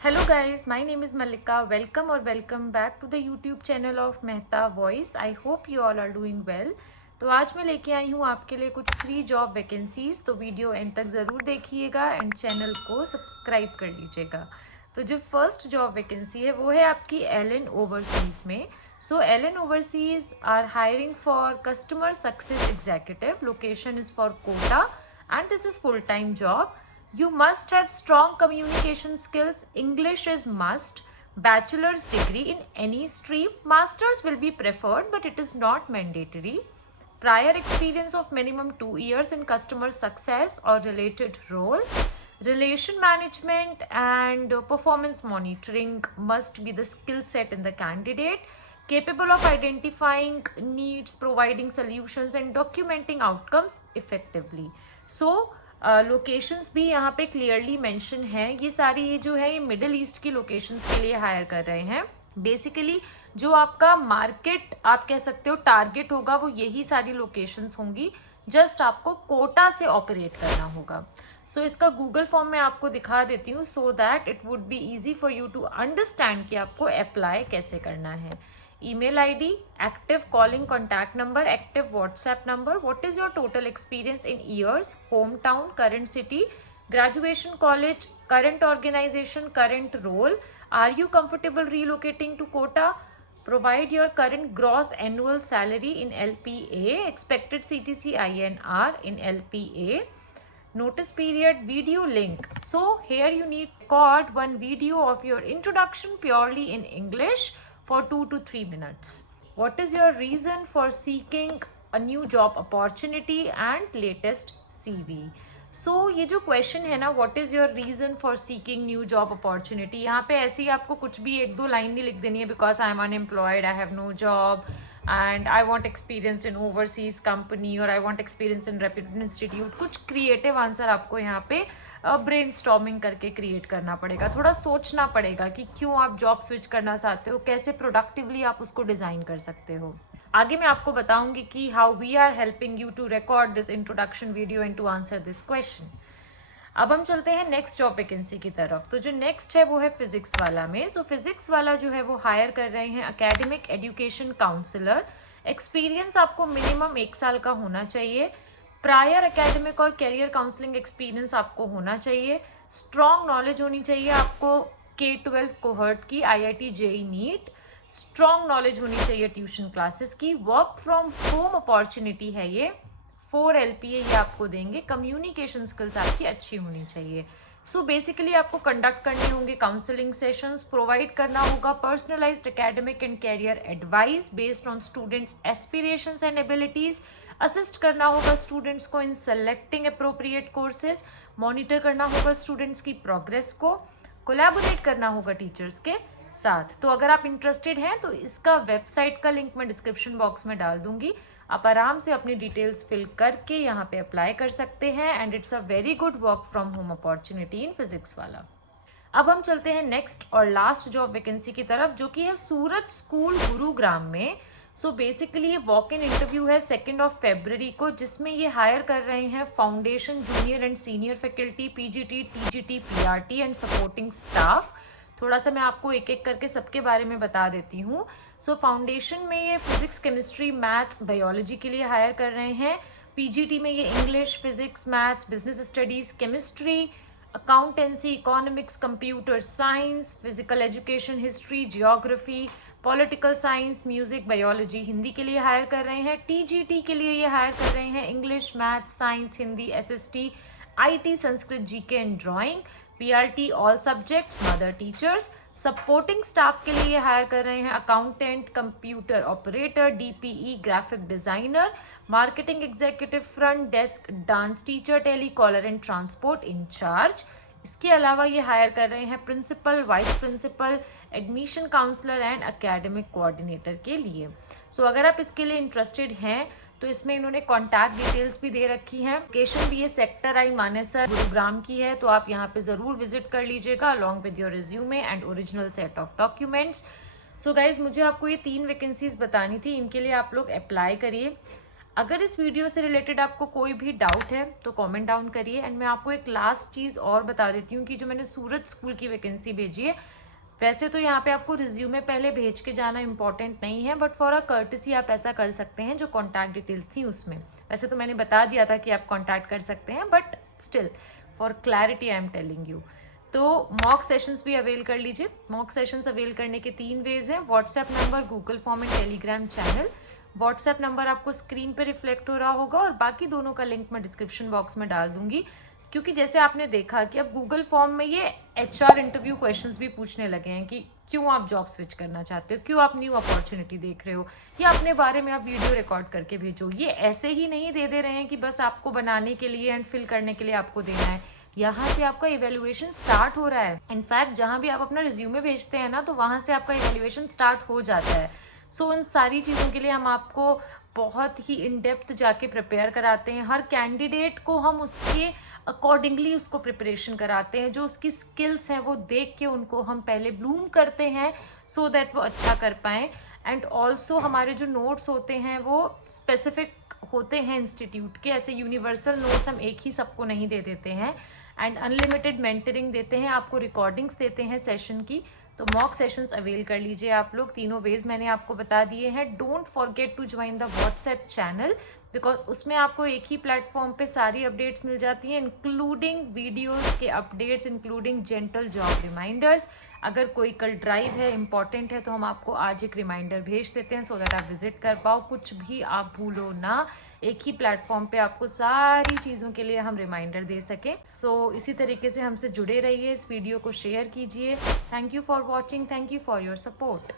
Hello guys, my name is Malika. Welcome back to the YouTube channel of Mehta Voice. I hope you all are doing well. तो आज मैं लेके आई हूँ आपके लिए कुछ फ्री जॉब वैकेंसीज, तो वीडियो एंड तक ज़रूर देखिएगा एंड चैनल को सब्सक्राइब कर लीजिएगा। तो जो फर्स्ट जॉब वैकेंसी है वो है आपकी एलन ओवरसीज में। So Allen overseas are hiring for customer success executive, location is for Kota and this is full time job. You must have strong communication skills. English is must. Bachelor's degree in any stream. Masters will be preferred, but it is not mandatory. Prior experience of minimum 2 years in customer success or related role. Relation management and performance monitoring must be the skill set in the candidate. Capable of identifying needs, providing solutions and documenting outcomes effectively. So, locations भी यहाँ पे clearly mention है. ये सारी ये जो है ये मिडिल ईस्ट की लोकेशंस के लिए हायर कर रहे हैं. बेसिकली जो आपका मार्केट आप कह सकते हो टारगेट होगा वो यही सारी लोकेशंस होंगी. जस्ट आपको कोटा से ऑपरेट करना होगा. सो इसका गूगल फॉर्म में आपको दिखा देती हूँ so that it would be easy for you to understand कि आपको अप्लाई कैसे करना है. email id, active calling contact number, active WhatsApp number, what is your total experience in years, hometown, current city, graduation, college, current organization, current role, are you comfortable relocating to Kota, provide your current gross annual salary in LPA, expected CTC INR in LPA, notice period, video link. So here you need to record one video of your introduction purely in English for 2 to 3 minutes. What is your reason for seeking a new job opportunity and latest CV? So ये जो question है ना, what is your reason for seeking new job opportunity, यहाँ पे ऐसे ही आपको कुछ भी एक दो लाइन नहीं लिख देनी है. because I am unemployed, I have no job and I want experience in overseas company or I want experience in reputed institute. कुछ क्रिएटिव आंसर आपको यहाँ पे ब्रेनस्टॉर्मिंग करके क्रिएट करना पड़ेगा. थोड़ा सोचना पड़ेगा कि क्यों आप जॉब स्विच करना चाहते हो, कैसे प्रोडक्टिवली आप उसको डिज़ाइन कर सकते हो. आगे मैं आपको बताऊंगी कि how we are helping you to record this introduction video and to answer this question. अब हम चलते हैं नेक्स्ट जॉब वैकेंसी की तरफ. तो जो नेक्स्ट है वो है फिजिक्स वाला में. सो फिजिक्स वाला जो है वो हायर कर रहे हैं एकेडमिक एजुकेशन काउंसलर. एक्सपीरियंस आपको मिनिमम 1 साल का होना चाहिए. प्रायर एकेडमिक और कैरियर काउंसलिंग एक्सपीरियंस आपको होना चाहिए. स्ट्रॉन्ग नॉलेज होनी चाहिए आपको K-12 कोहर्ट की, IIT JEE NEET. Strong knowledge होनी चाहिए ट्यूशन क्लासेस की. वर्क फ्रॉम होम अपॉर्चुनिटी है ये. 4 LPA ये आपको देंगे. कम्युनिकेशन स्किल्स आपकी अच्छी होनी चाहिए. सो बेसिकली आपको कंडक्ट करने होंगे काउंसलिंग सेशंस, प्रोवाइड करना होगा personalised academic and career advice based on students aspirations and abilities. Assist करना होगा स्टूडेंट्स को in selecting appropriate courses. Monitor करना होगा स्टूडेंट्स की प्रोग्रेस को. कोलैबोरेट करना होगा टीचर्स के साथ. तो अगर आप इंटरेस्टेड हैं तो इसका वेबसाइट का लिंक मैं डिस्क्रिप्शन बॉक्स में डाल दूंगी. आप आराम से अपनी डिटेल्स फिल करके यहाँ पे अप्लाई कर सकते हैं and it's a very good work from home opportunity in physics वाला. अब हम चलते हैं नेक्स्ट और लास्ट जॉब वैकेंसी की तरफ जो कि है सूरज स्कूल गुरुग्राम में. सो बेसिकली ये वॉक इन इंटरव्यू है 2 फरवरी को, जिसमें ये हायर कर रहे हैं foundation junior and senior faculty, PGT, TGT, PRT and supporting staff. थोड़ा सा मैं आपको एक एक करके सबके बारे में बता देती हूँ. सो फाउंडेशन में ये फिजिक्स, केमिस्ट्री, मैथ्स, बायोलॉजी के लिए हायर कर रहे हैं. PGT में ये English, physics, maths, business studies, chemistry, accountancy, economics, computer science, physical education, history, geography, political science, music, biology, Hindi के लिए हायर कर रहे हैं. TGT के लिए ये हायर कर रहे हैं English, maths, science, Hindi, SST, IT, Sanskrit, GK and drawing. PRT all subjects, mother teachers. Supporting staff के लिए ये हायर कर रहे हैं accountant, computer operator, DPE, graphic designer, marketing executive, front desk, dance teacher, tele caller and transport incharge. इसके अलावा ये hire कर रहे हैं principal, vice principal, admission counsellor and academic coordinator के लिए. सो अगर आप इसके लिए इंटरेस्टेड हैं तो इसमें इन्होंने कॉन्टैक्ट डिटेल्स भी दे रखी हैं. लोकेशन भी ये सेक्टर आई मानेसर गुरुग्राम की है, तो आप यहाँ पे ज़रूर विजिट कर लीजिएगा along with your resume and original set of documents. So guys, मुझे आपको ये 3 वैकेंसीज बतानी थी, इनके लिए आप लोग अप्लाई करिए। अगर इस वीडियो से रिलेटेड आपको कोई भी डाउट है तो कमेंट डाउन करिए। एंड मैं आपको एक लास्ट चीज़ और बता देती हूँ कि जो मैंने सूरज स्कूल की वैकेंसी भेजी है, वैसे तो यहाँ पे आपको रिज्यूमे पहले भेज के जाना इंपॉर्टेंट नहीं है, बट फॉर अ कर्टसी आप ऐसा कर सकते हैं जो कॉन्टैक्ट डिटेल्स थी उसमें। वैसे तो मैंने बता दिया था कि आप कॉन्टैक्ट कर सकते हैं, but still for clarity I am telling you. तो मॉक सेशंस भी अवेल कर लीजिए। मॉक सेशंस अवेल करने के 3 वेज हैं: WhatsApp number, Google form and Telegram channel. WhatsApp number आपको स्क्रीन पे रिफ्लेक्ट हो रहा होगा और बाकी दोनों का लिंक मैं डिस्क्रिप्शन बॉक्स में डाल दूंगी। क्योंकि जैसे आपने देखा कि अब गूगल फॉर्म में ये HR इंटरव्यू क्वेश्चंस भी पूछने लगे हैं कि क्यों आप जॉब स्विच करना चाहते हो, क्यों आप न्यू अपॉर्चुनिटी देख रहे हो, या अपने बारे में आप वीडियो रिकॉर्ड करके भेजो। ये ऐसे ही नहीं दे रहे हैं कि बस आपको बनाने के लिए एंड फिल करने के लिए आपको देना है। यहाँ से आपका इवेल्युएशन स्टार्ट हो रहा है। इनफैक्ट जहाँ भी आप अपना रिज्यूमे भेजते हैं ना, तो वहाँ से आपका इवेल्युएशन स्टार्ट हो जाता है। सो उन सारी चीज़ों के लिए हम आपको बहुत ही इन डेप्थ जाके प्रिपेयर कराते हैं। हर कैंडिडेट को हम उसके अकॉर्डिंगली उसको प्रिपरेशन कराते हैं। जो उसकी स्किल्स हैं वो देख के उनको हम पहले ब्लूम करते हैं सो दैट वो अच्छा कर पाएँ। एंड ऑल्सो हमारे जो नोट्स होते हैं वो स्पेसिफिक होते हैं इंस्टीट्यूट के, ऐसे यूनिवर्सल नोट्स हम एक ही सबको नहीं दे देते हैं। एंड अनलिमिटेड मेंटरिंग देते हैं, आपको रिकॉर्डिंग्स देते हैं सेशन की। तो मॉक सेशंस अवेल कर लीजिए आप लोग। तीनों वेज मैंने आपको बता दिए हैं। Don't forget to join the WhatsApp channel, because उसमें आपको एक ही प्लेटफॉर्म पे सारी अपडेट्स मिल जाती हैं, इंक्लूडिंग वीडियोस के updates, including gentle job reminders. अगर कोई कल ड्राइव है, इंपॉर्टेंट है, तो हम आपको आज एक रिमाइंडर भेज देते हैं सो दैट आप विजिट कर पाओ। कुछ भी आप भूलो ना, एक ही प्लेटफॉर्म पे आपको सारी चीज़ों के लिए हम रिमाइंडर दे सकें। सो इसी तरीके से हमसे जुड़े रहिए, इस वीडियो को शेयर कीजिए। Thank you for watching, thank you for your support.